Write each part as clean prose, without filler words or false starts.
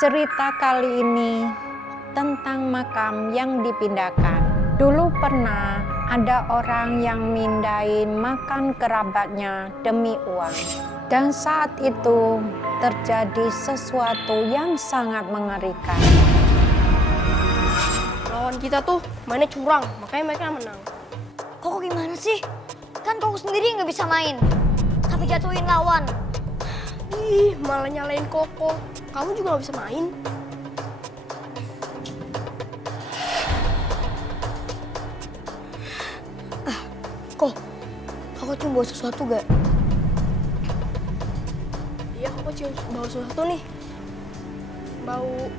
Cerita kali ini tentang makam yang dipindahkan. Dulu pernah ada orang yang mindahin makam kerabatnya demi uang. Dan saat itu terjadi sesuatu yang sangat mengerikan. Lawan kita tuh mainnya curang, makanya mereka menang. Koko gimana sih? Kan Koko sendiri nggak bisa main. Tapi jatuhin lawan. Ih, malah nyalain Koko. Kamu juga nggak bisa main. Kok, Koko cium bawa sesuatu gak? Iya, Koko cium bau sesuatu nih. Bau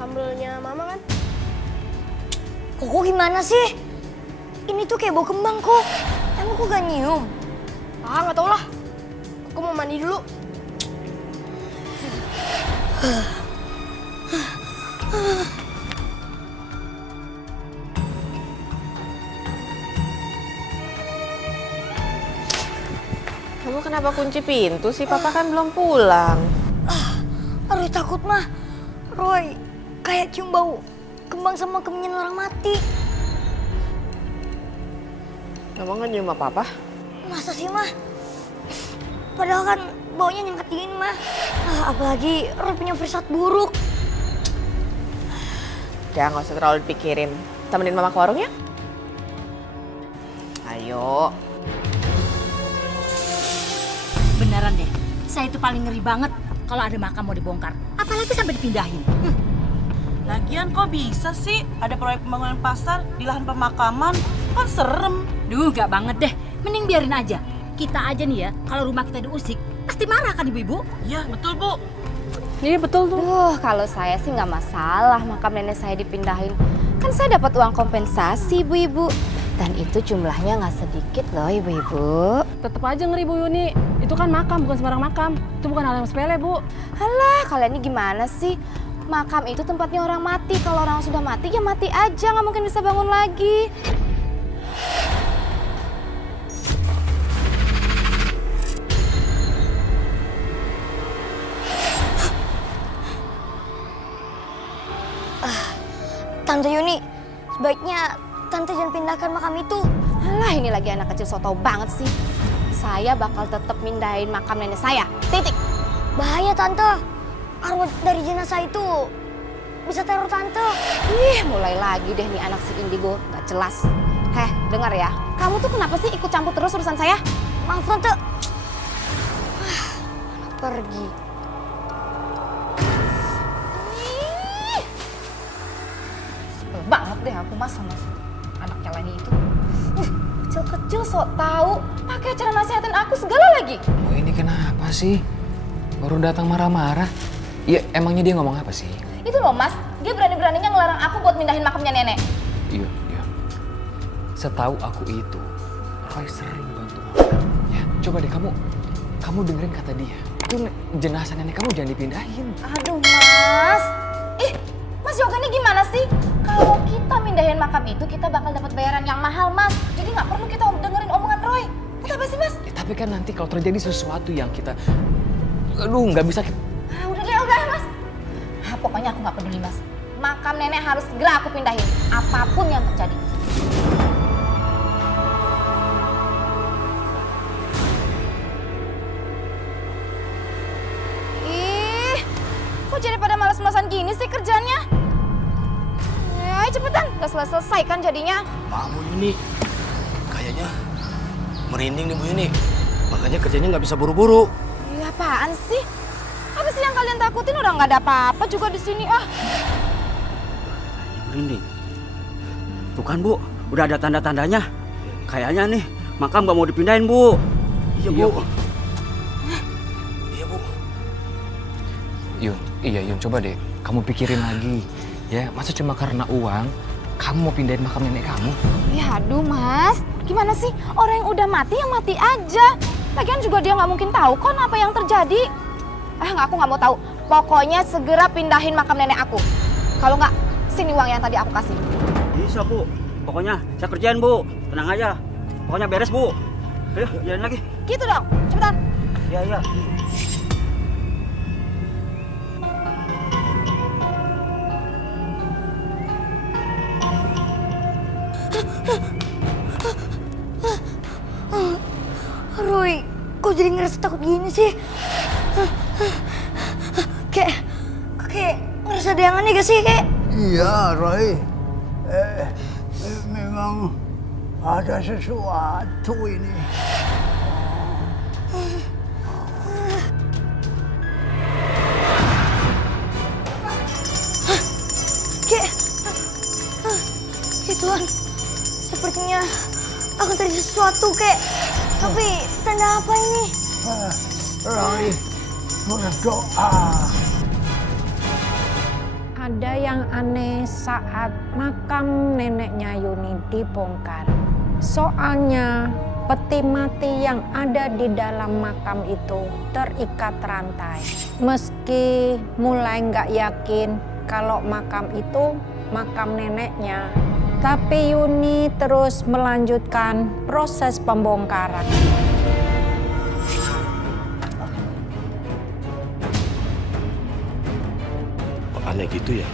sambelnya Mama kan? Koko gimana sih? Ini tuh kayak bau kembang kok. Emang kok gak nyium? Ah, nggak tau lah. Koko mau mandi dulu. Kamu kenapa kunci pintu sih? Papa kan belum pulang. Roy takut mah. Roy kayak cium bau kembang sama kemenyan orang mati. Kamu nggak nyium apa-apa? Masa sih mah? Padahal kan baunya nyengetin mah. Apalagi Roy punya firasat buruk. Udah, nggak usah terlalu dipikirin. Temenin Mama ke warung ya? Ayo. Beneran deh, saya itu paling ngeri banget kalau ada makam mau dibongkar. Apalagi sampai dipindahin. Lagian kok bisa sih ada proyek pembangunan pasar di lahan pemakaman? Kan serem. Duh, gak banget deh. Mending biarin aja. Kita aja nih ya, kalau rumah kita diusik, pasti marah kan ibu-ibu? Iya betul Bu. Iya betul tuh. Kalau saya sih nggak masalah makam nenek saya dipindahin. Kan saya dapat uang kompensasi ibu-ibu. Dan itu jumlahnya nggak sedikit loh ibu-ibu. Tetep aja ngeri Bu Yuni. Itu kan makam, bukan sembarang makam. Itu bukan hal yang sepele Bu. Halah, kalian ini gimana sih? Makam itu tempatnya orang mati. Kalau orang sudah mati ya mati aja, nggak mungkin bisa bangun lagi. Tante Yuni, sebaiknya Tante jangan pindahkan makam itu. Halah, ini lagi anak kecil so tau banget sih. Saya bakal tetap mindahin makam nenek saya. Titik. Bahaya Tante. Arwah dari jenazah itu bisa teror Tante. Ih, mulai lagi deh nih anak si Indigo, gak jelas. Heh, dengar ya. Kamu tuh kenapa sih ikut campur terus urusan saya? Maaf Tante. Pergi. Sebel banget deh aku mas sama anaknya lagi itu. Kecil-kecil sok tahu, pakai cara nasihatin aku segala lagi. Oh, ini kenapa sih? Baru datang marah-marah. Ya emangnya dia ngomong apa sih? Itu loh mas, dia berani-beraninya ngelarang aku buat mindahin makamnya nenek. Iya. Setahu aku itu, Roy sering bantu orang. Ya, coba deh kamu dengerin kata dia. Itu jenazah nenek kamu jangan dipindahin. Aduh mas, mas Yoga ini gimana sih? Kalau kita mindahin makam itu kita bakal dapat bayaran yang mahal mas. Jadi nggak perlu kita dengerin omongan Roy. Kenapa sih mas? Ya, tapi kan nanti kalau terjadi sesuatu yang kita, nggak bisa kita. Udah mas. Pokoknya aku nggak peduli mas. Makam nenek harus segera aku pindahin, apapun yang terjadi. Ih, kok jadi pada malas-malasan gini sih kerjanya? Ya cepetan, udah selesai kan jadinya. Pak Bu Yuni, kayaknya merinding nih Bu Yuni. Makanya kerjanya nggak bisa buru-buru. Iya apaan sih? Apa sih yang kalian takutin? Udah nggak ada apa-apa juga di sini Merinding. Tuh kan Bu, udah ada tanda-tandanya. Kayaknya nih makam nggak mau dipindahin Bu. Iya Bu. Iya Bu. Yun, coba deh kamu pikirin lagi. Ya, masa cuma karena uang kamu mau pindahin makam nenek kamu? Ya aduh mas, gimana sih? Orang yang udah mati yang mati aja. Lagian juga dia nggak mungkin tahu kan apa yang terjadi. Aku nggak mau tahu. Pokoknya segera pindahin makam nenek aku. Kalau nggak, sini uang yang tadi aku kasih. Bisa Bu. Pokoknya saya kerjain Bu. Tenang aja. Pokoknya beres Bu. Ayo, jalan lagi. Gitu dong, cepetan. Iya. Roy, kok jadi ngerasa takut gini sih? Kayak ngerasa ada yang aneh gak sih, kayak? Iya, Roy. Memang ada sesuatu ini. Tuhan, sepertinya akan terjadi sesuatu, kek. Tapi tanda apa ini? Roy, berdoa. Ada yang aneh saat makam neneknya Yuni dibongkar. Soalnya peti mati yang ada di dalam makam itu terikat rantai. Meski mulai nggak yakin kalau makam itu makam neneknya, tapi Yuni terus melanjutkan proses pembongkaran. Aneh gitu ya,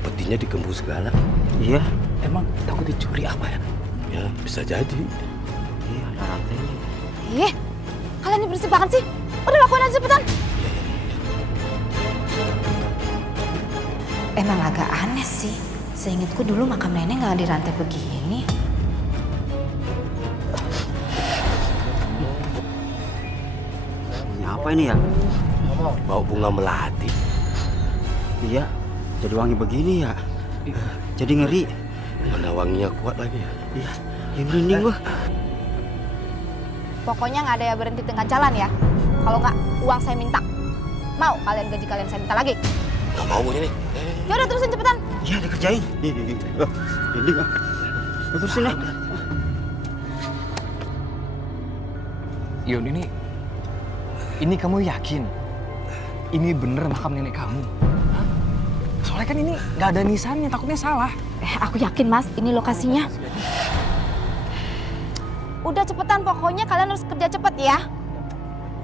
petinya digembus segala. Iya. Emang takut dicuri apa ya? Ya bisa jadi. Iya, ada rantainya. Ih, kalian ini berisik banget sih. Udah lakuin aja cepetan. Emang agak aneh sih. Seingatku dulu makam nenek nggak di rantai begini. Ini apa ini ya? Bau bunga melati. Iya, jadi wangi begini ya. Jadi ngeri. Mana wanginya kuat lagi ya? Iya, ya merinding gua. Pokoknya nggak ada yang berhenti tengah jalan ya. Kalau nggak, uang saya minta. Mau kalian gaji kalian saya minta lagi. Gak mau ini. Yaudah terusin cepetan. Iya, dikerjain. Merinding ah. Terusin lah. Yun, ini kamu yakin? Ini bener makam nenek kamu? Hah? Soalnya kan ini nggak ada nisannya, takutnya salah. Aku yakin mas, ini lokasinya. Udah cepetan, pokoknya kalian harus kerja cepet ya.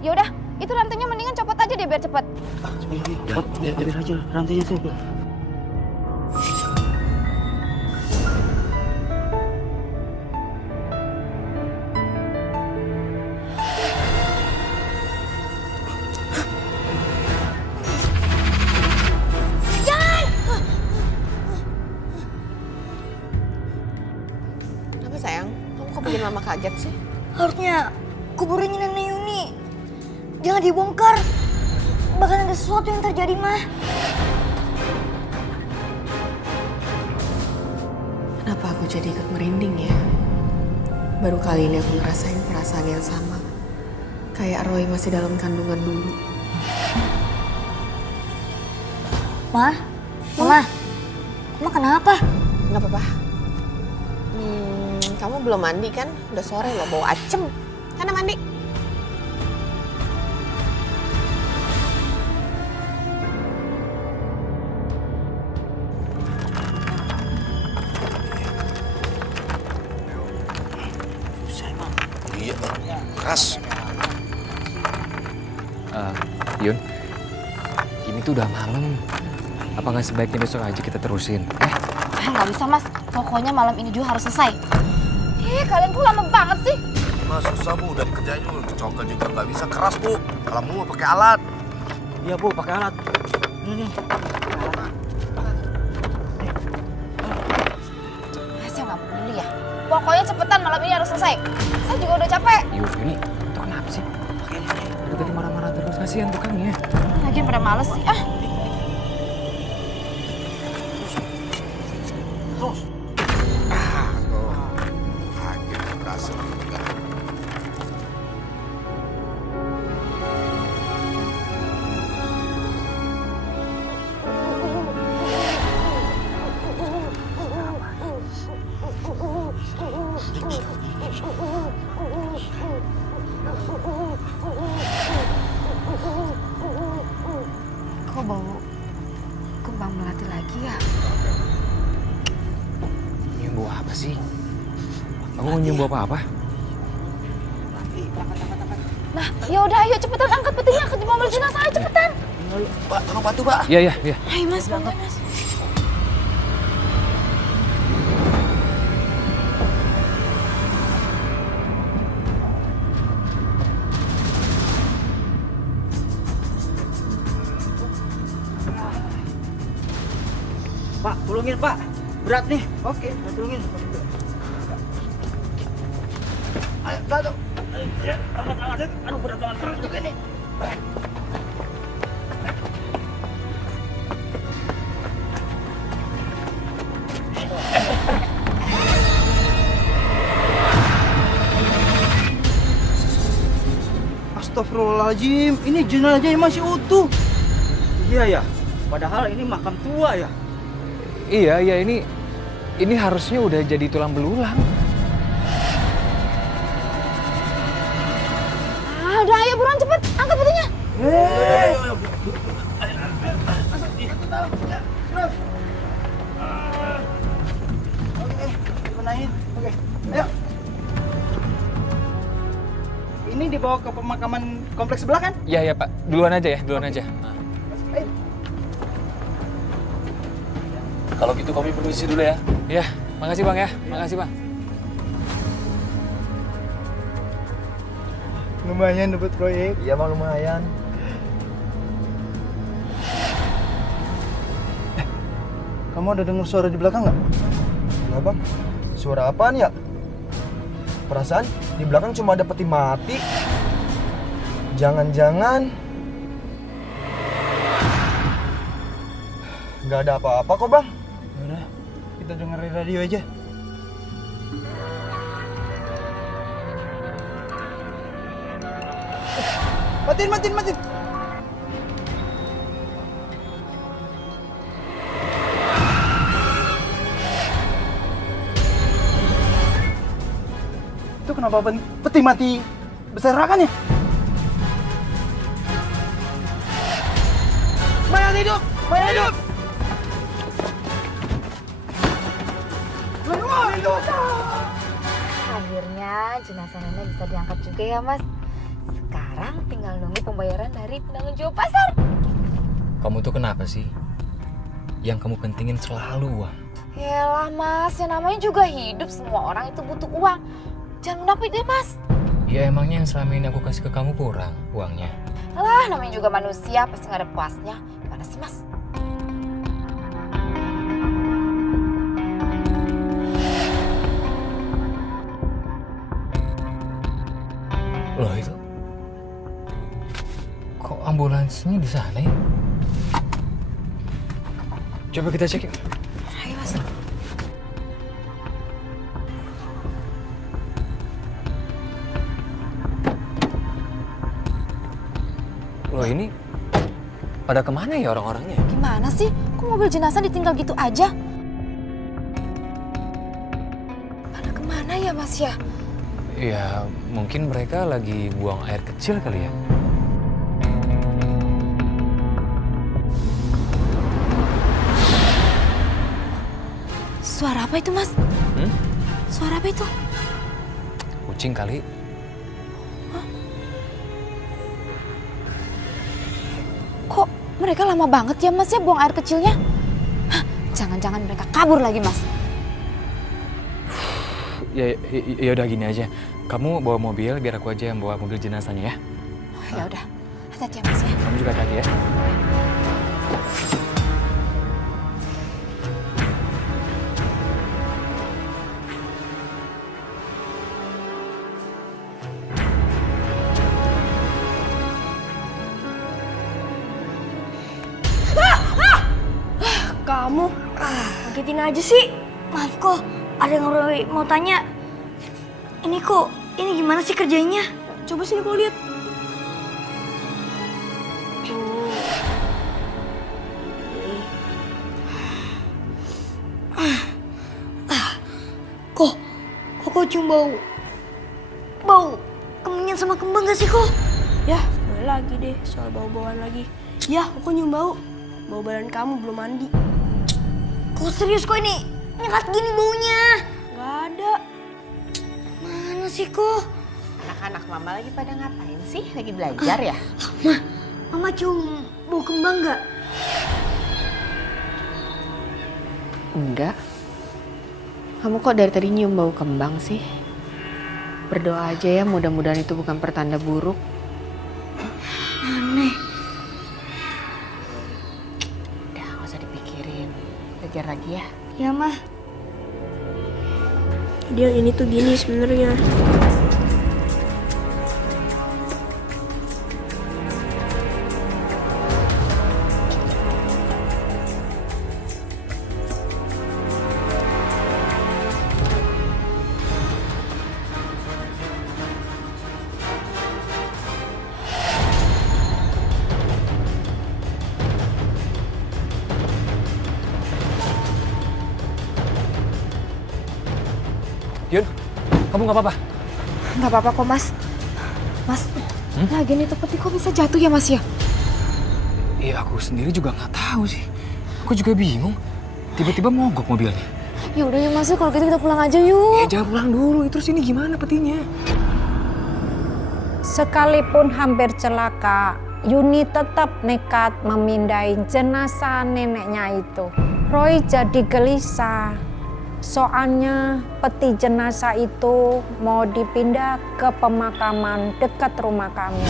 Yaudah, itu rantainya mendingan copot aja deh biar cepet. Ambil aja rantainya tuh. Kenapa sayang? Kamu kok bikin mama kaget sih? Harusnya kuburannya nenek Yuni jangan dibongkar. Bakal ada sesuatu yang terjadi, mah. Kenapa aku jadi ikut merinding ya? Baru kali ini aku ngerasain perasaan yang sama. Kayak Roy masih dalam kandungan dulu. Mama kenapa? Nggak apa-apa. Kamu belum mandi kan? Udah sore loh, bau acem. Sana mandi. Iya, keras. Yun, ini tuh udah malam. Apa nggak sebaiknya besok aja kita terusin? Nggak bisa mas, pokoknya malam ini juga harus selesai. Kalian tuh lama banget sih. Mas susah bu, udah dikerjain juga, dicongkel juga nggak bisa, keras bu. Kalau mau pakai alat. Iya bu, pakai alat. Ini. Saya nggak peduli ya. Pokoknya cepetan, malam ini harus selesai. Saya juga udah capek. Yun, ini tuh kenapa sih? Udah tadi marah-marah terus, kasihan tukangnya. Lagian pada males sih. Akhirnya berhasil juga. Kok bau kembang melati lagi ya? Ini bau apa sih? Aku mau nyium bau apa-apa? Nah, yaudah ayo cepetan angkat petinya ke mobil jenazah ayo cepetan. Pak, tolong bantu pak. Iya. Ayo mas, bantu mas. turungin Pak. Berat nih. Oke, saya turungin. Ayo, satu. Aduh, berat banget juga nih. Astagfirullahaladzim, ini jenazahnya masih utuh. Iya ya, padahal ini makam tua ya. Iya, ini harusnya udah jadi tulang belulang. Udah ayo buruan cepet, angkat putihnya. Oke, ayo. Ini dibawa ke pemakaman kompleks sebelah kan? Iya Pak, duluan aja ya, duluan aja. Kalau gitu kami permisi dulu ya. Ya, makasih Bang ya, makasih Bang. Lumayan dapat proyek. Iya Bang, lumayan. Kamu ada dengar suara di belakang nggak? Iya Bang, suara apaan ya? Perasaan di belakang cuma ada peti mati. Jangan-jangan nggak ada apa-apa kok Bang. Udah, kita dengerin radio aja. Matiin. Itu kenapa peti mati berserakan ya? Mayat hidup! Akhirnya jenazah nenek bisa diangkat juga ya Mas. Sekarang tinggal nunggu pembayaran dari penanggung jawab pasar. Kamu tuh kenapa sih? Yang kamu pentingin selalu uang. Yalah Mas, yang namanya juga hidup, semua orang itu butuh uang. Jangan munafik deh Mas. Ya emangnya yang selama ini aku kasih ke kamu kurang uangnya? Alah, namanya juga manusia, pasti nggak ada puasnya. Gimana sih Mas? Loh itu, kok ambulansnya di sana ya? Coba kita cek yuk. Ayo Mas. Loh ini, pada kemana ya orang-orangnya? Gimana sih? Kok mobil jenazah ditinggal gitu aja? Pada kemana ya Mas ya? Ya mungkin mereka lagi buang air kecil kali ya. Suara apa itu Mas? Suara apa itu? Kucing kali. Kok mereka lama banget ya Mas ya buang air kecilnya? Hah, jangan-jangan mereka kabur lagi Mas. Ya udah gini aja. Kamu bawa mobil biar aku aja yang bawa mobil jenazahnya ya. Ya udah. Hati-hati ya Mas ya. Kamu juga hati-hati ya. Kamu ngagetin aja sih. Maaf kok, ada yang mau tanya. Ini gimana sih kerjanya? Coba sini kau lihat. Kok cium bau kemenyan sama kembang gak sih kok? Ya, boleh lagi deh soal bau-bauan lagi. Ya, aku nyium bau badan kamu belum mandi. Kok serius kok ini nyengat gini baunya? Gak ada. Mana sih kok? Anak-anak mama lagi pada ngapain sih? Lagi belajar ya? Mama cium bau kembang gak? Enggak. Kamu kok dari tadi nyium bau kembang sih? Berdoa aja ya, mudah-mudahan itu bukan pertanda buruk. Aneh. Udah, gak usah dipikirin. pikir lagi ya. Ya, Mah. Dia ini tuh gini sebenarnya. Yun, kamu nggak apa-apa? Nggak apa-apa kok, Mas. Mas, lagian itu peti kok bisa jatuh ya, Mas ya? Iya, aku sendiri juga nggak tahu sih. Aku juga bingung. Tiba-tiba mogok mobilnya. Ya udah ya, Mas, kalau gitu kita pulang aja yuk. Ya jangan pulang dulu. Terus ini gimana petinya? Sekalipun hampir celaka, Yuni tetap nekat memindahin jenazah neneknya itu. Roy jadi gelisah. Soalnya peti jenazah itu mau dipindah ke pemakaman dekat rumah kami.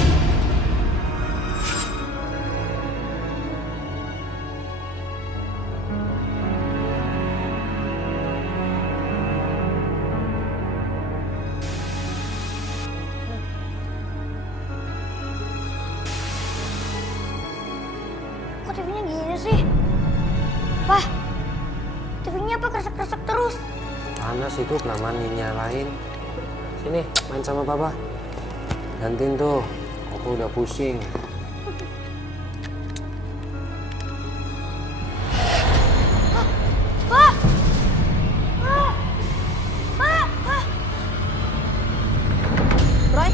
Kok TV-nya gini sih? Pah, TV-nya apa kresek-kresek terus? Panas itu kelamaan dinyalain. Sini, main sama papa. Gantiin tuh, aku udah pusing. Pah! Pah! Pah! Pah! Roy.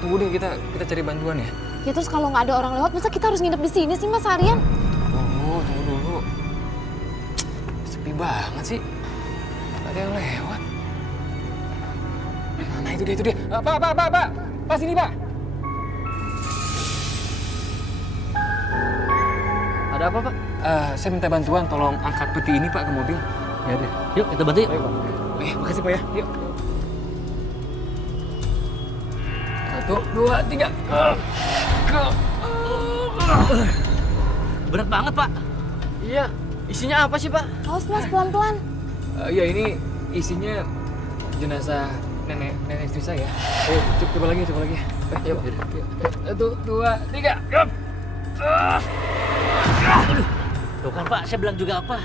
Tunggu deh, kita cari bantuan ya. Ya terus kalau nggak ada orang lewat, masa kita harus nginep di sini sih, Mas, harian? Tunggu dulu. Sepi banget sih. Gak ada yang lewat. Mana itu dia. Pak. Pak, sini, Pak. Ada apa, Pak? Saya minta bantuan, tolong angkat peti ini, Pak, ke mobil. Ya deh. Yuk, kita bantu yuk. Ayo, Pak. Makasih, Pak ya. Yuk. 1, 2, 3. Berat banget, Pak. Iya, isinya apa sih, Pak? Awas, Mas, pelan-pelan. Ya ini isinya jenazah nenek istri saya. Ayo, coba lagi. Yuk. 1, 2, 3. Tuh kan, Pak, saya bilang juga apa?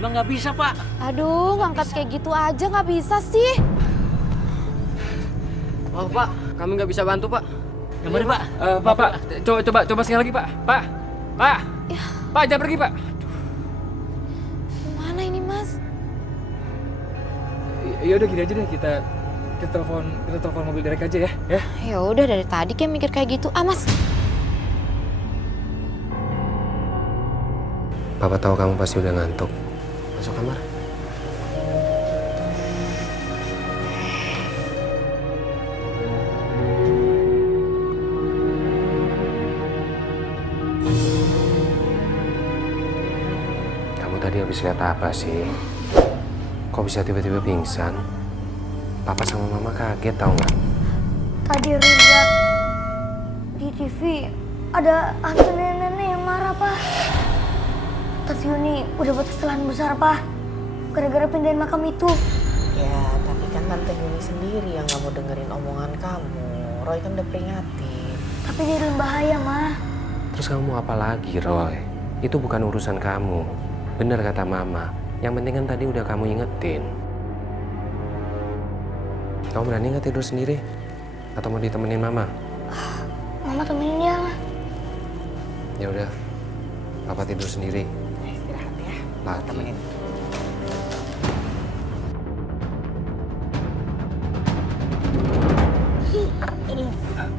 Emang nggak bisa, Pak. Aduh, ngangkat kayak gitu aja nggak bisa sih. Oh, Pak, kami nggak bisa bantu, Pak. Kemarin, Pak. Pak, coba sekali lagi, Pak. Pak, jangan pergi, Pak. Mana ini, Mas? Ya udah gini aja deh, kita telepon mobil direct aja ya. Ya udah, dari tadi kayak mikir kayak gitu. Mas. Papa tahu kamu pasti udah ngantuk. Masuk kamar. Kamu tadi habis lihat apa sih? Kok bisa tiba-tiba pingsan? Papa sama Mama kaget tau nggak? Tadi lihat di TV ada hantu nenek-nenek yang marah, Pak. Tante Yuni udah buat kesalahan besar, Pak. Gara-gara pindahin makam itu. Ya, tapi kan Tante Yuni sendiri yang nggak mau dengerin omongan kamu. Roy kan udah peringatin. Tapi dia dalam bahaya, Mah. Terus kamu mau apa lagi, Roy? Itu bukan urusan kamu. Benar kata Mama. Yang penting kan tadi udah kamu ingetin. Kamu berani nggak tidur sendiri? Atau mau ditemenin Mama? Mama temenin dia, Mah. Ya udah, Papa tidur sendiri. Istirahat ya. Lagi. Temenin.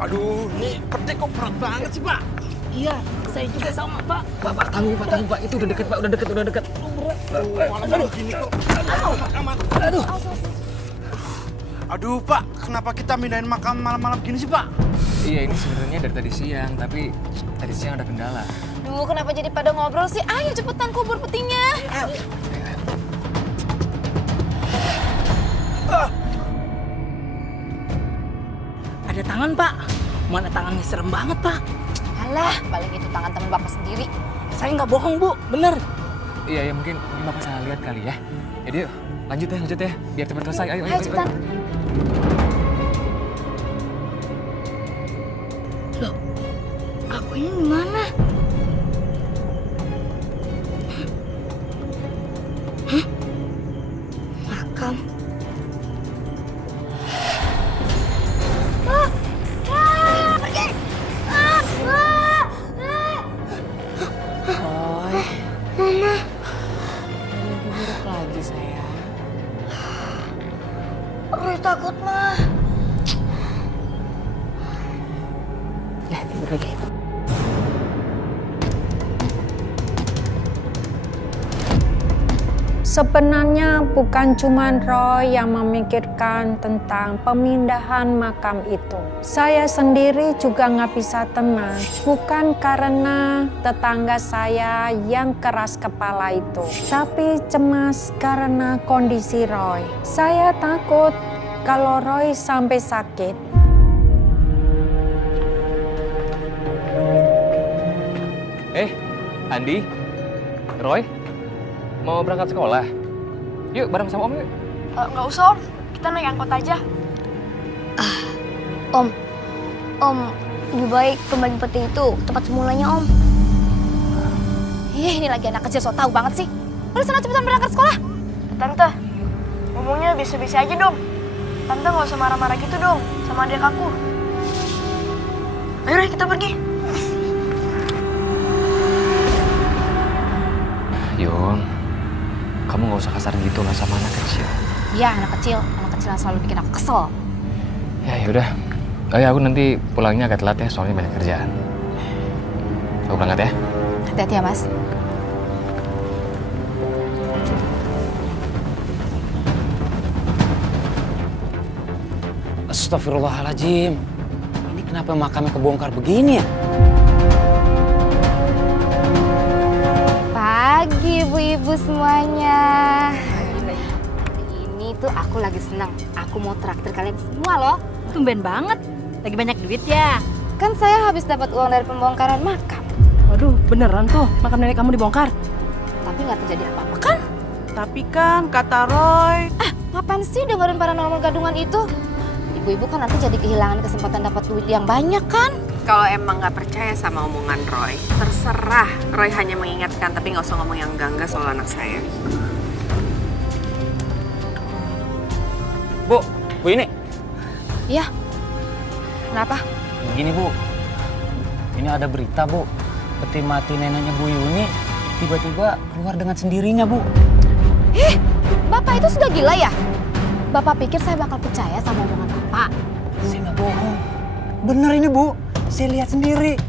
Aduh, ini peti kok berat banget sih, Pak? Iya, saya juga sama, Pak. Pak, tangguh, Pak. Itu udah deket, Pak. Udah deket. Aduh, gini kok. Aman. Aduh, Pak. Kenapa kita mindahin makam malam-malam gini sih, Pak? Iya, ini sebenarnya dari tadi siang, tapi tadi siang ada kendala. Duh, kenapa jadi pada ngobrol sih? Ayo cepetan kubur petinya. Ada tangan, Pak. Mana tangannya serem banget, Pak. Alah, paling itu tangan teman bapak sendiri. Saya nggak bohong, Bu. Bener. Iya, ya mungkin Bapak salah lihat kali ya. Jadi yuk, lanjut ya. Biar cepat selesai. Ayo. Ayo cepetan. Loh, aku ini di mana? Hah? Makam. Pergi! Roy, Mama. mimpi buruk lagi sayang. Roy takut, Ma. Ya, tidur lagi. Sebenarnya bukan cuma Roy yang memikirkan tentang pemindahan makam itu. Saya sendiri juga nggak bisa tenang. Bukan karena tetangga saya yang keras kepala itu, tapi cemas karena kondisi Roy. Saya takut kalau Roy sampai sakit. Andi, Roy, mau berangkat sekolah? Yuk bareng sama Om yuk. Nggak usah, Om. Kita naik angkot aja. Om, lebih baik kembali peti itu tempat semulanya, Om. Ini lagi anak kecil so tau banget sih. Udah sana cepetan berangkat sekolah. Tante, ngomongnya biasa-biasa aja dong. Tante nggak usah marah-marah gitu dong sama adik aku. Ayo, Roy, kita pergi. Yung, kamu nggak usah kasar gitu lah sama anak kecil. Iya, anak kecil yang selalu bikin aku kesel. Ya yaudah. Oh ya, aku nanti pulangnya agak telat ya, soalnya banyak kerjaan. Aku berangkat ya. Hati-hati ya, Mas. Astagfirullahaladzim. Ini kenapa makamnya kebongkar begini ya? Pagi ibu-ibu semuanya. Ini tuh aku lagi senang. Aku mau traktir kalian semua loh. Tumben banget. Lagi banyak duit ya? Kan saya habis dapat uang dari pembongkaran makam. Waduh, beneran tuh makam nenek kamu dibongkar. Tapi nggak terjadi apa-apa kan? Tapi kan kata Roy. Ngapain sih dengerin paranormal gadungan itu? Ibu-ibu kan nanti jadi kehilangan kesempatan dapat duit yang banyak kan? Kalau emang nggak percaya sama omongan Roy, terserah. Roy hanya mengingatkan, tapi nggak usah ngomong yang enggak soal anak saya. Bu ini. Iya. Kenapa? Begini, Bu. Ini ada berita, Bu. Peti mati neneknya Bu Yuni tiba-tiba keluar dengan sendirinya, Bu. Bapak itu sudah gila ya? Bapak pikir saya bakal percaya sama omongan Bapak? Saya nggak bohong. Bener ini, Bu. Saya lihat sendiri.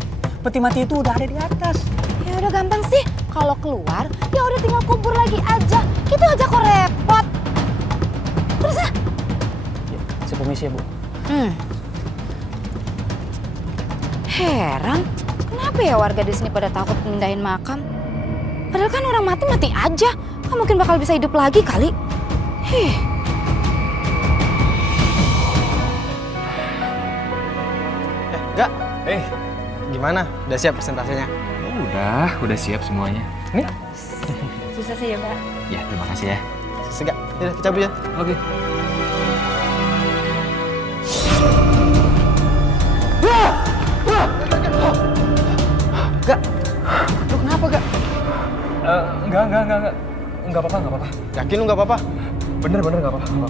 Peti mati itu udah ada di atas. Ya udah gampang sih. Kalau keluar, ya udah tinggal kubur lagi aja. Gitu aja kok repot. Terus ah? Ya, saya permisi ya, Bu. Heran, kenapa ya warga di sini pada takut mindahin makam? Padahal kan orang mati aja. Nggak mungkin bakal bisa hidup lagi kali. Enggak. Gimana? Udah siap presentasinya? Udah siap semuanya. Nih. Susah sih ya, Mbak. Ya, terima kasih ya. Enggak. Yaudah, kita cabut ya. Oke. Enggak. Lu kenapa, Gak? Enggak. Enggak apa-apa. Yakin lu nggak apa-apa? Bener enggak apa-apa.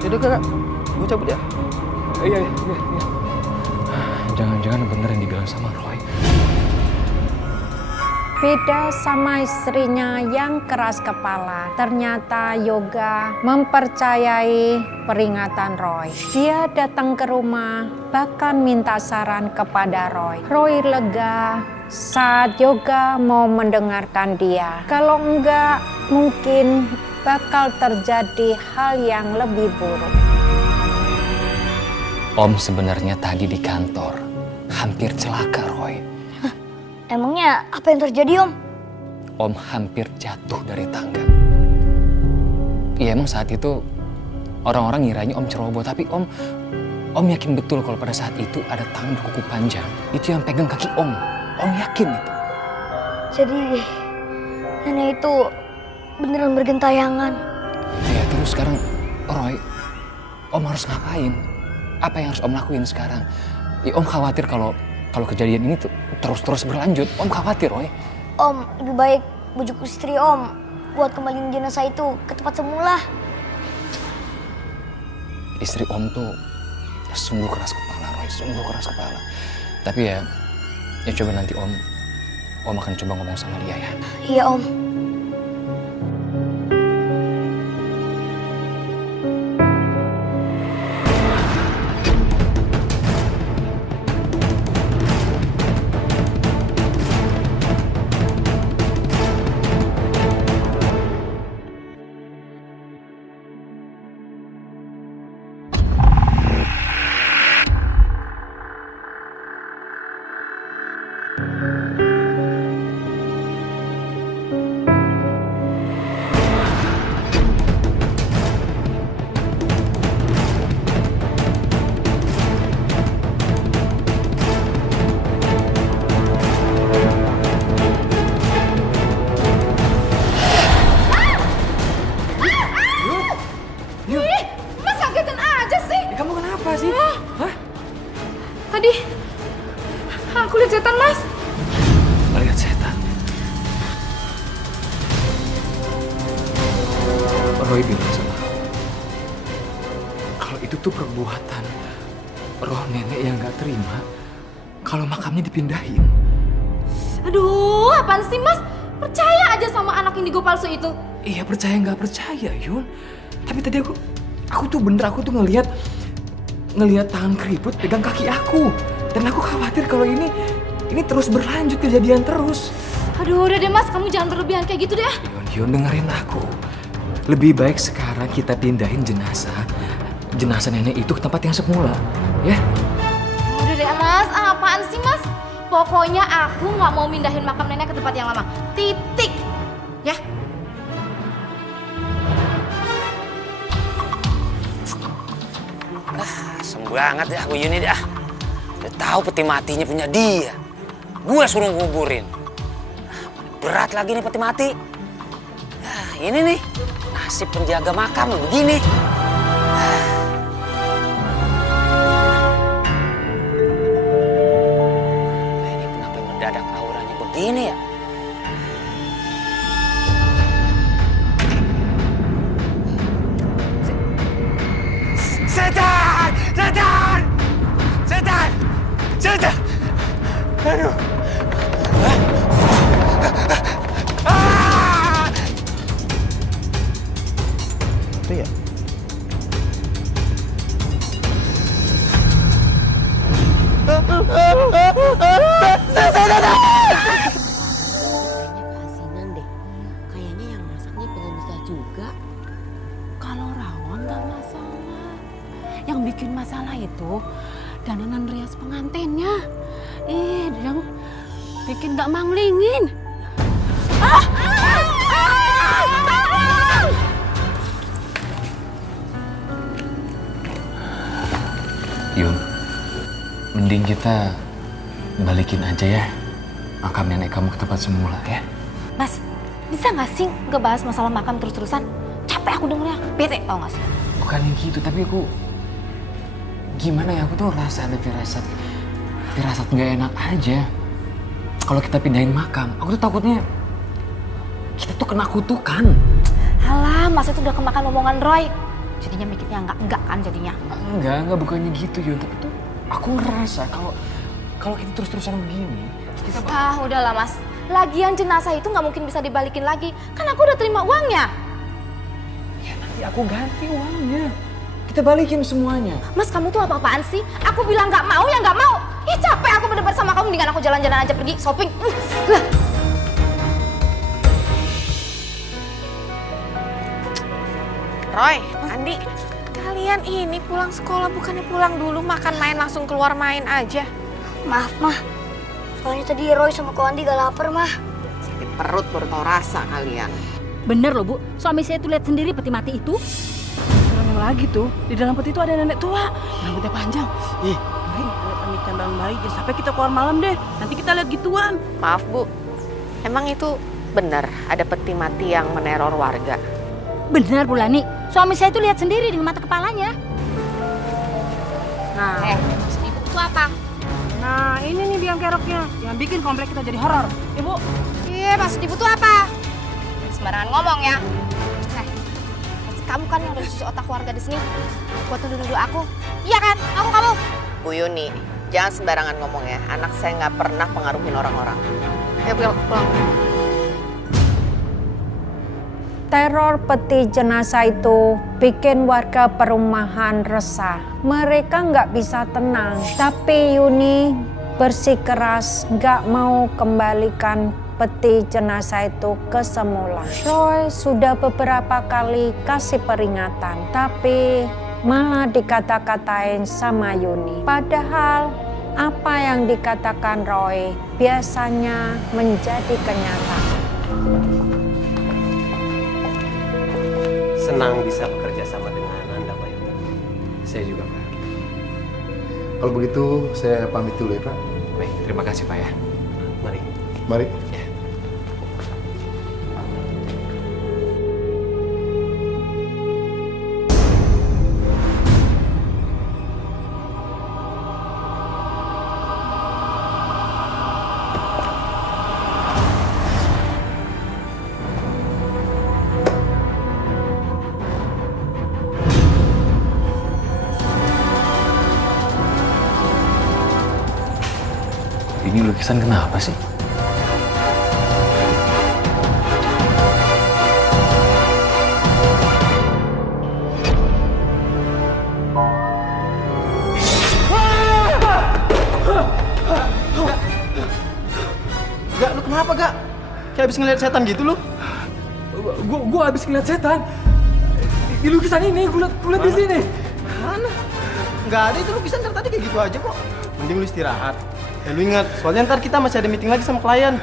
Yaudah, Kak. Gue cabut ya. Iya. Jangan-jangan bener yang dibilang sama Roy. Beda sama istrinya yang keras kepala. Ternyata Yoga mempercayai peringatan Roy. Dia datang ke rumah, bahkan minta saran kepada Roy. Roy lega saat Yoga mau mendengarkan dia. Kalau enggak, mungkin bakal terjadi hal yang lebih buruk. Om sebenarnya tadi di kantor hampir celaka, Roy. Emangnya apa yang terjadi, Om? Om hampir jatuh dari tangga. Iya, emang saat itu orang-orang ngiranya Om ceroboh, tapi Om Om yakin betul kalau pada saat itu ada tangan berkuku panjang. Itu yang pegang kaki Om. Om yakin itu. Jadi nenek itu beneran bergentayangan. Ya terus sekarang Roy, Om harus ngapain? Apa yang harus Om lakuin sekarang? Ya, Om khawatir kalau kejadian ini terus berlanjut. Om khawatir, Roy. Om, lebih baik bujuk istri Om buat kembaliin jenazah itu ke tempat semula. Istri Om tuh sungguh keras kepala, Roy. Sungguh keras kepala. Tapi ya coba nanti Om akan coba ngomong sama dia ya. Iya, Om. Tadi aku lihat setan, Mas. Lihat setan. Roy bilang sama aku, kalau itu tuh perbuatan roh nenek yang gak terima kalau makamnya dipindahin. Aduh, apaan sih, Mas? Percaya aja sama anak indigo palsu itu. Iya, percaya nggak percaya, Yun. Tapi tadi aku tuh ngelihat tangan keriput pegang kaki aku. Dan aku khawatir kalau ini terus berlanjut kejadian terus. Aduh, udah deh, Mas, kamu jangan berlebihan kayak gitu deh. Yun, dengerin aku. Lebih baik sekarang kita pindahin jenazah nenek itu ke tempat yang semula, ya? Udah deh, Mas, apaan sih, Mas? Pokoknya aku nggak mau mindahin makam nenek ke tempat yang lama. Titik. Ya. Asem banget ya Bu Yuni dah. Udah tahu peti matinya punya dia. Gue suruh nguburin. Berat lagi nih peti mati. Nah, ini nih nasib penjaga makam begini. Nah, ini kenapa mendadak auranya begini ya? Setan! Setan! Setan! Setan! Aduh. Itu ya? Kasinan deh. Kayaknya yang masaknya pengen nikah juga. Kalau rawon nggak masalah. Yang bikin masalah itu dandanan rias pengantinnya. Yang bikin nggak manglingin. Yun, mending kita balikin aja ya makam nenek kamu ke tempat semula ya. Mas, bisa nggak sih ngebahas masalah makam terus-terusan? Capek aku dengernya, bete tau nggak sih? Bukannya gitu, tapi gimana ya, aku tuh rasa ada firasat nggak enak aja. Kalau kita pindahin makam, aku tuh takutnya kita tuh kena kutukan. Alah, Mas itu udah kemakan omongan Roy. Jadinya mikirnya enggak kan jadinya. Enggak bukannya gitu Yun, tapi tuh aku ngerasa kalau kita terus-terusan begini, kita udahlah Mas. Lagian jenazah itu nggak mungkin bisa dibalikin lagi. Kan aku udah terima uangnya. Ya nanti aku ganti uangnya. Kita balikin semuanya. Mas, kamu tuh apa-apaan sih? Aku bilang nggak mau ya nggak mau. Ih, capek aku berdebat sama kamu, mendingan aku jalan-jalan aja pergi shopping. Lah. Roy, Andi, kalian ini pulang sekolah bukannya pulang dulu makan main langsung keluar main aja. Maaf, Mah. Soalnya tadi Roy sama Ko Andi gak lapar, Mah. Sakit perut baru tau rasa kalian. Bener loh Bu, suami saya tuh lihat sendiri peti mati itu. serem lagi tuh. Di dalam peti itu ada nenek tua. Rambutnya panjang. Amit candang bayi, jangan sampai kita keluar malam deh. Nanti kita lihat gituan. Maaf Bu, emang itu benar ada peti mati yang meneror warga? Benar Bu Lani, suami saya itu lihat sendiri dengan mata kepalanya. Nah, maksud ibu itu apa? nah ini nih biang keroknya yang bikin komplek kita jadi horor. Ibu, Iya, maksud ibu tuh apa? Sembarangan ngomong ya. Pasti kamu kan yang udah cuci otak warga di sini buat nuduh-nuduh aku. Iya kan? Kamu. Bu Yuni, jangan sembarangan ngomong ya. Anak saya nggak pernah pengaruhin orang-orang. Ayo pulang. Teror peti jenazah itu bikin warga perumahan resah. Mereka nggak bisa tenang. Tapi Yuni bersikeras nggak mau kembalikan peti jenazah itu ke semula. Roy sudah beberapa kali kasih peringatan, tapi malah dikata-katain sama Yuni. Padahal apa yang dikatakan Roy biasanya menjadi kenyataan. Senang bisa bekerja sama dengan Anda, Pak Yuni. Saya juga, Pak. Kalau begitu, saya pamit dulu ya, Pak. Baik, terima kasih, Pak ya. Mari. Mari. Ya. Ini lukisan kenapa sih? Gak, lu kenapa gak? Kayak habis ngeliat setan gitu lu? Gua habis ngeliat setan. Di lukisan ini, gua liat di sini. Mana? Gak ada itu lukisan dari tadi kayak gitu aja kok. Mending lu istirahat. Ya lu ingat, soalnya ntar kita masih ada meeting lagi sama klien.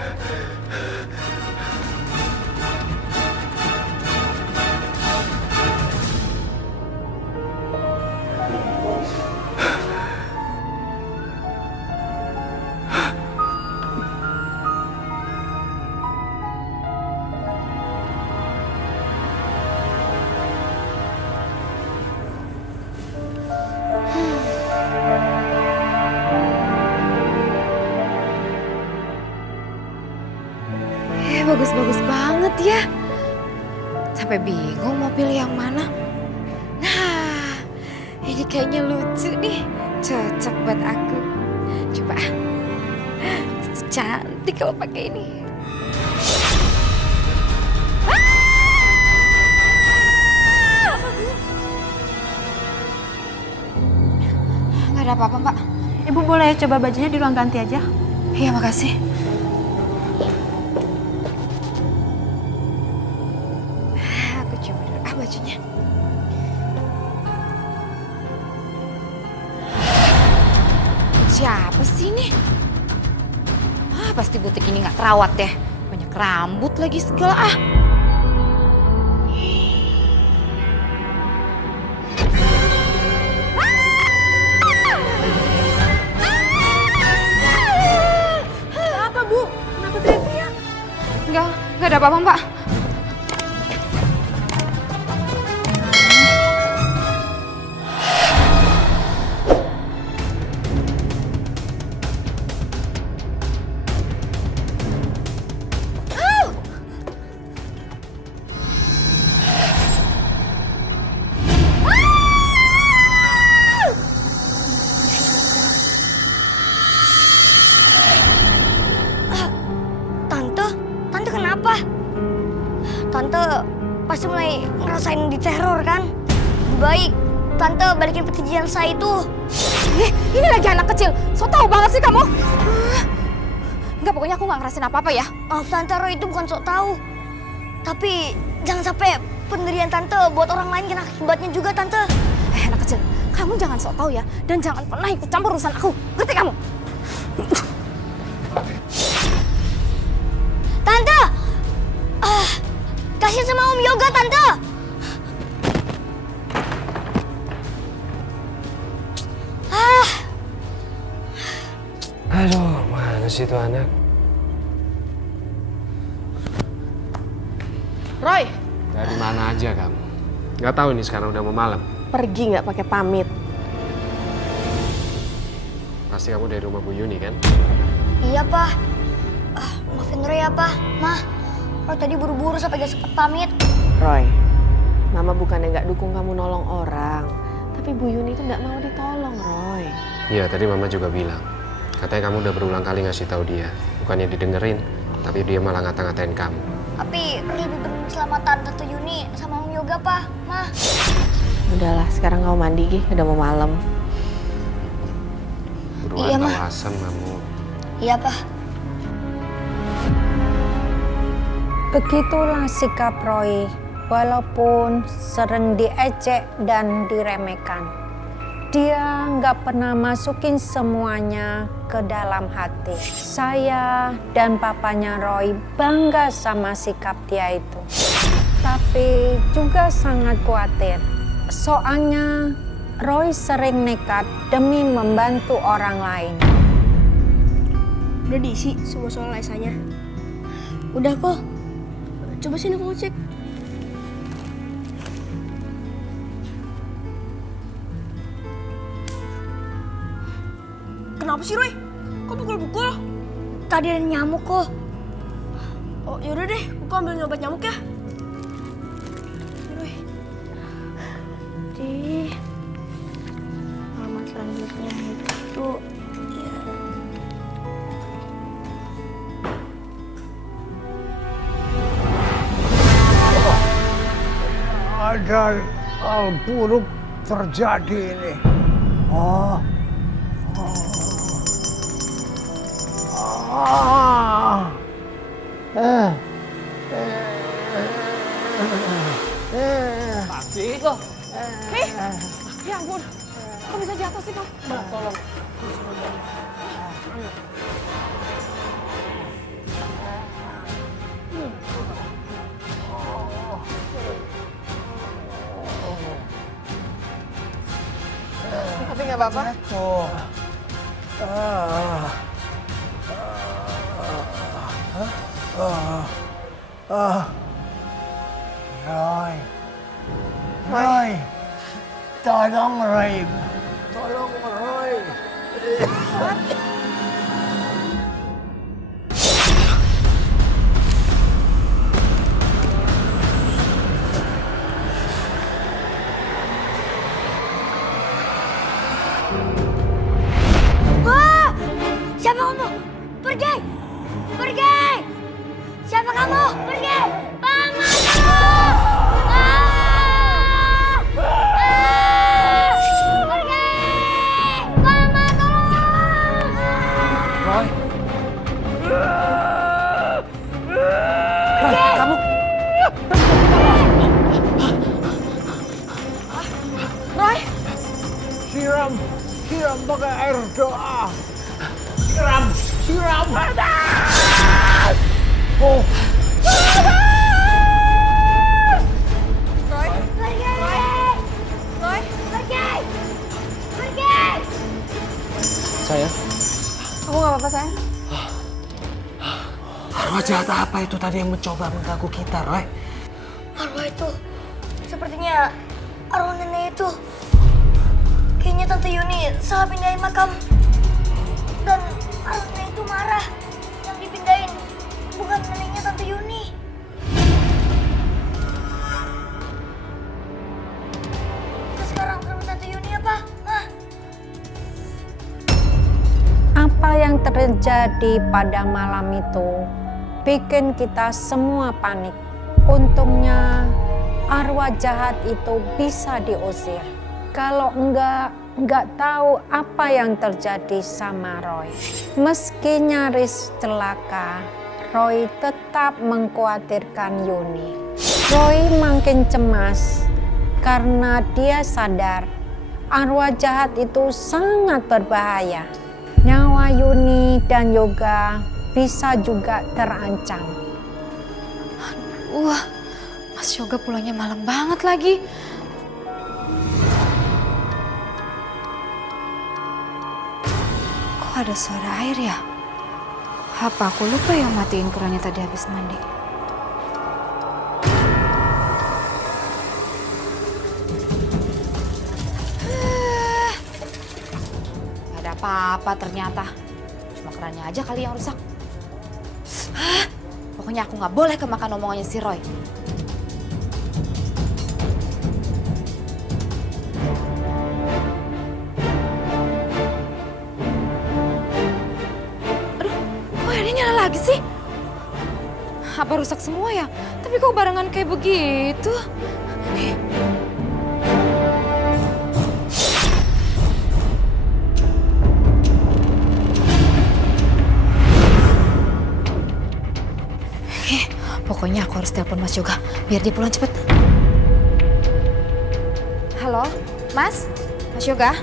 Bagus-bagus banget ya. Sampai bingung mau pilih yang mana. Nah, ini kayaknya lucu nih. Cocok buat aku. Coba. Cantik kalau pakai ini. Nggak ada apa-apa, Pak. Ibu boleh coba bajunya di ruang ganti aja? Iya, makasih. Aku coba dulu bajunya. Siapa sih ini? Pasti butik ini nggak terawat deh. Banyak rambut lagi segala Apa, Bu? Kenapa teriak-teriak? Nggak ada apa-apa, Mbak. Tante kenapa? Tante pasti mulai ngerasain diteror kan? Baik, Tante balikin peti jenazah itu. Ini lagi anak kecil, so tau banget sih kamu. Enggak, pokoknya aku nggak ngerasain apa-apa ya. Maaf Tante, Roy itu bukan sok tahu. Tapi jangan sampai pendirian Tante buat orang lain kena akibatnya juga Tante. Anak kecil, kamu jangan sok tahu ya, dan jangan pernah ikut campur urusan aku, ngerti kamu? Tante, kasihan sama Om Yoga Tante. Mana sih tuh anak? Roy, Dari mana aja kamu? Gak tahu ini sekarang udah mau malam. pergi nggak pakai pamit? Pasti kamu dari rumah Bu Yuni kan? Iya, Pak. Maafin Roy ya, Pak. Mah, Roy tadi buru-buru sampai gak sempet pamit. Roy, Mama bukannya nggak dukung kamu nolong orang, tapi Bu Yuni itu nggak mau ditolong, Roy. Iya, tadi Mama juga bilang. Katanya kamu udah berulang kali ngasih tahu dia. Bukannya didengerin, tapi dia malah ngata-ngatain kamu. Tapi Roy lebih penting keselamatan Tante Yuni sama Om Yoga, Pak. Mah. Udahlah, sekarang kamu mandi, Gi. Udah mau malam. Buruan Iya, tahu Ma. asam kamu. Iya, Pak. Begitulah sikap Roy, walaupun sering diejek dan diremehkan. Dia nggak pernah masukin semuanya ke dalam hati. Saya dan papanya Roy bangga sama sikap dia itu. Tapi juga sangat khawatir. Soalnya Roy sering nekat demi membantu orang lain. Udah diisi semua soal esanya. Udah kok. Coba sini aku cek. Kenapa sih, Roy? Kok pukul-pukul? Tadi ada nyamuk kok. Oh, yaudah deh. Aku ambil obat nyamuk ya. Roy. Di halaman selanjutnya itu ya. Ada hal buruk terjadi ini. Oh. Tapi, loh. Ya ampun. Kok bisa jatuh sih, Kak? Mbak, tolong. Tapi nggak apa-apa. Oh. Roy. Roy. Tolong Roy. Tolong Roy. Wah! Siapa kamu? Pergi! Pergi! Siapa kamu? Pergi! Paman kamu! Pergi! Paman tolong! Roy. Pergi! Kamu. Roy! Siram pakai air doa. Siram. Oh. Roy! Pergi! Roy! Pergi! Pergi! Sayang. Kamu nggak apa-apa, sayang? Arwah jahat apa itu tadi yang mencoba mengganggu kita, Roy? Arwah itu sepertinya arwah nenek itu. Kayaknya Tante Yuni salah pindahin makam. Dan arwah nenek itu marah. Yang dipindahin bukan neneknya Tante Yuni. Kita sekarang ke rumah Tante Yuni apa? Mah? Apa yang terjadi pada malam itu bikin kita semua panik. Untungnya arwah jahat itu bisa diusir. Kalau enggak tahu apa yang terjadi sama Roy. Meski nyaris celaka, Roy tetap mengkhawatirkan Yuni. Roy makin cemas karena dia sadar arwah jahat itu sangat berbahaya. Nyawa Yuni dan Yoga bisa juga terancam. Wah, Mas Yoga pulangnya malam banget lagi. Kok ada suara air ya? Apa aku lupa ya matiin kerannya tadi habis mandi? Gak ada apa-apa ternyata. Cuma kerannya aja kali yang rusak. Pokoknya aku nggak boleh kemakan omongannya si Roy. Kok airnya nyala lagi sih? Apa rusak semua ya? Tapi kok barengan kayak begitu? Pokoknya aku harus telepon Mas Yoga biar dia pulang cepet. Halo, Mas? Mas Yoga?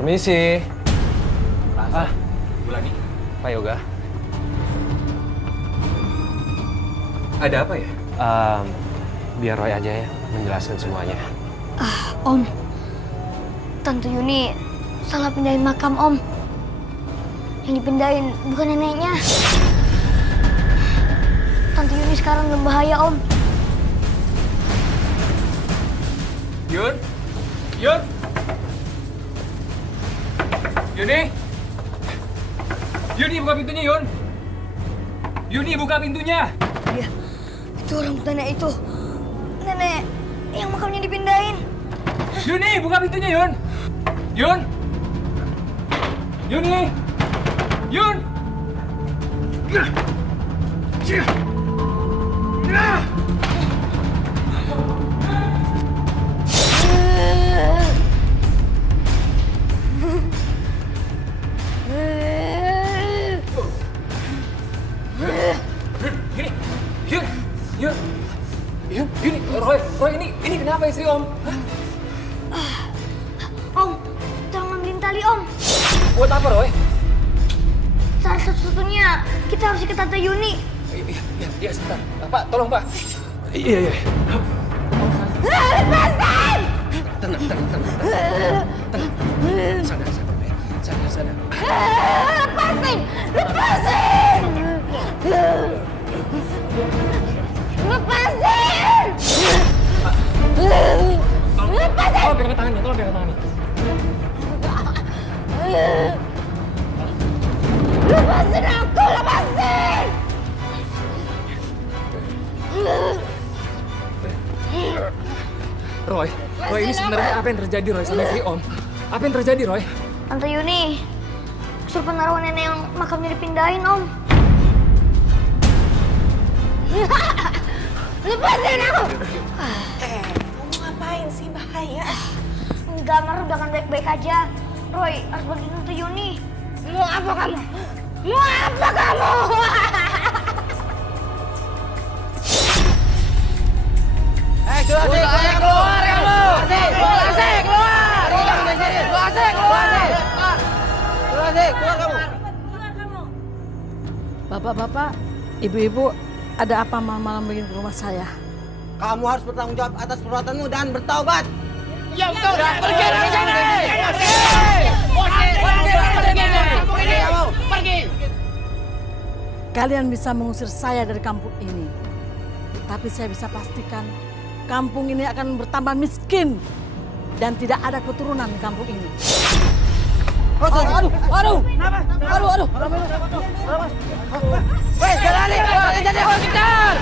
Permisi. Bulani. Pak Yoga. Ada apa ya? Biar Roy aja ya menjelaskan semuanya. Om. Tante Yuni salah pindahin makam, Om. Yang dipindahin bukan neneknya. Tante Yuni sekarang dalam bahaya, Om. Yun? Yun? Yuni? Yuni, buka pintunya, Yun! Yuni, buka pintunya! Iya, itu orang nenek itu. Nenek yang makamnya dipindahin. Yuni, buka pintunya, Yun! Yun! Yuni! Yun! Roy, ini kenapa istri Om? Om, tolong ambilin tali, Om. Buat apa, Roy? Salah satu-satunya kita harus ke Tante Yuni. Iya, sebentar. Pak, tolong, Pak. Iya. Lepasin! Tenang. Sadar. Lepasin! Tolong pegang tangannya. Lepasin aku, lepasin! Roy, ini sebenarnya apa yang terjadi, Roy, sama istri Om? Apa yang terjadi, Roy? Tante Yuni, kesurupan arwah nenek yang makamnya dipindahin, Om. Lepasin aku! Kamu ngapain sih, bahaya? Enggak, Mar, udah kan baik-baik aja. Roy, harus bantuin Tante Yuni. Mau apa kamu? Keluar kamu! Bapak-bapak, ibu-ibu, ada apa malam-malam begini ke rumah saya? Kamu harus bertanggung jawab atas perbuatanmu dan bertaubat. Ya betul, pergi dari sini! Pergi! Kalian bisa mengusir saya dari kampung ini. Tapi saya bisa pastikan kampung ini akan bertambah miskin dan tidak ada keturunan di kampung ini. Aduh! Weh, jalan nih! Jangan kejar!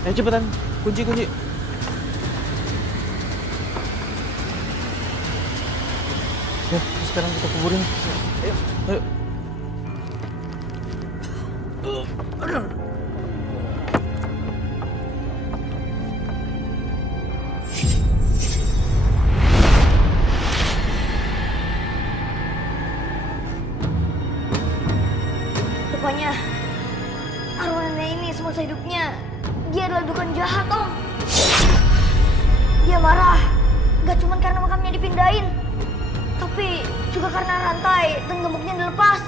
Ayo cepetan, kunci. Ya, sekarang kita kuburin. Ayo. Rupanya arwah nenek ini semasa hidupnya dia adalah dukun jahat, Om. Dia marah, gak cuma karena makamnya dipindahin, tapi juga karena rantai dan gemboknya dilepas.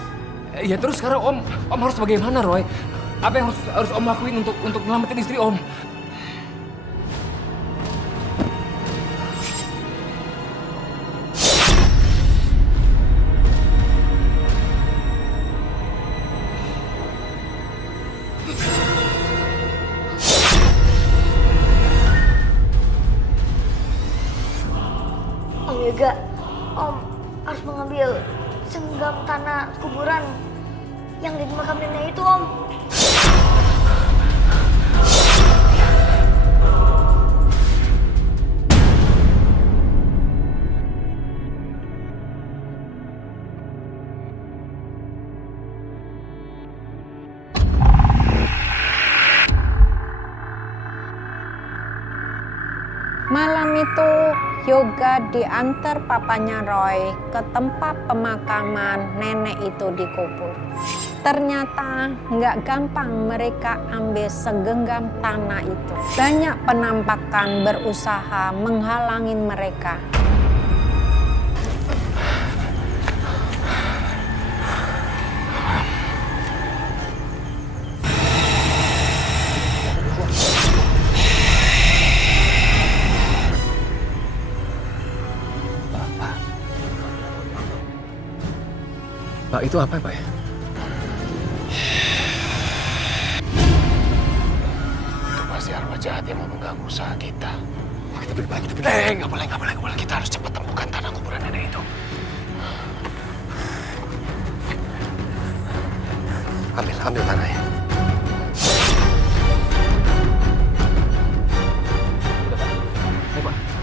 Ya terus sekarang Om harus bagaimana, Roy? Apa yang harus Om lakuin untuk nyelamatin istri Om? Om Yoga, Om harus mengambil senggam tanah kuburan yang di makam nenek itu, Om. Malam itu Yoga diantar papanya Roy ke tempat pemakaman nenek itu dikubur. Ternyata nggak gampang mereka ambil segenggam tanah itu. Banyak penampakan berusaha menghalangi mereka. Pak, itu apa, Pak? Itu pasti arwah jahat yang mau mengganggu usaha kita. Kita beli Pak, nggak boleh. Kita harus cepat temukan tanah kuburan nenek itu. Ambil tanahnya.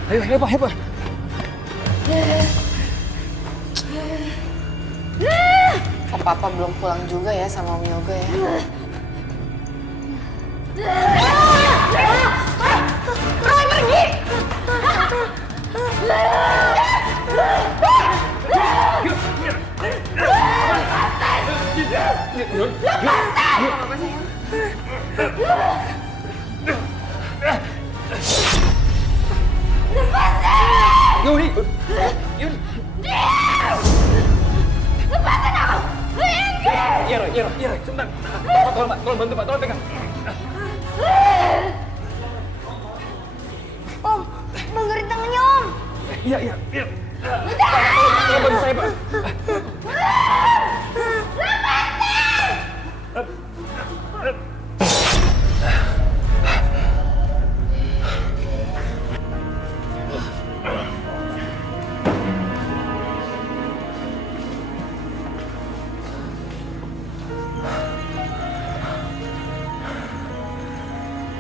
Ayo Pak. Kok Papa belum pulang juga ya sama Om Yoga ya? Roy pergi! Yuni! Lepasin aku! Iya, Roy, sebentar. Tolong bantu Pak, tolong pegang. Om, banggarin tangannya, Om. Iya. Tolong bantu saya, Pak.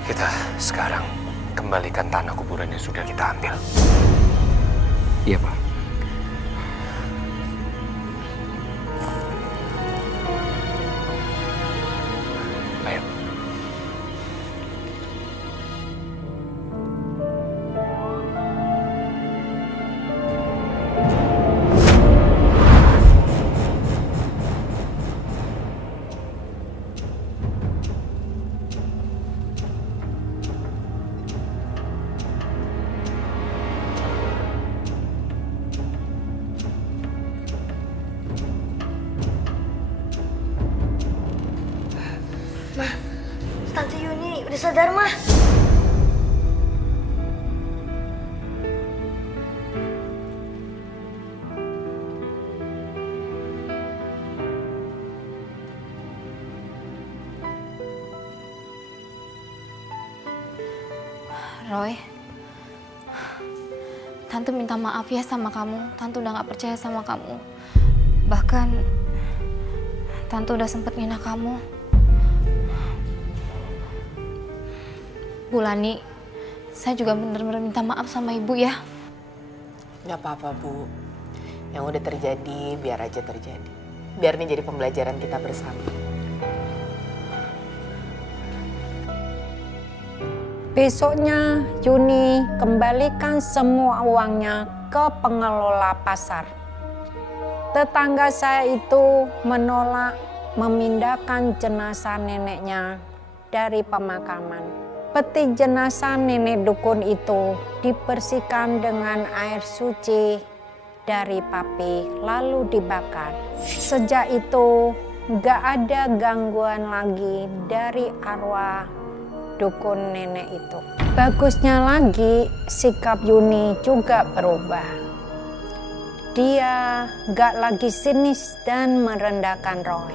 Kita sekarang kembalikan tanah kuburan yang sudah kita ambil. Iya, Pak. Ayo. Tante Yuni udah sadar, Mah. Roy, Tante minta maaf ya sama kamu. Tante udah gak percaya sama kamu. Bahkan Tante udah sempet ngina kamu. Bu Lani, saya juga benar-benar minta maaf sama Ibu ya. Gak apa-apa, Bu. Yang udah terjadi, biar aja terjadi. Biar ini jadi pembelajaran kita bersama. Besoknya Yuni kembalikan semua uangnya ke pengelola pasar. Tetangga saya itu menolak memindahkan jenazah neneknya dari pemakaman. Peti jenazah nenek dukun itu dibersihkan dengan air suci dari papi lalu dibakar. Sejak itu gak ada gangguan lagi dari arwah dukun nenek itu. Bagusnya lagi sikap Yuni juga berubah. Dia gak lagi sinis dan merendahkan Roy.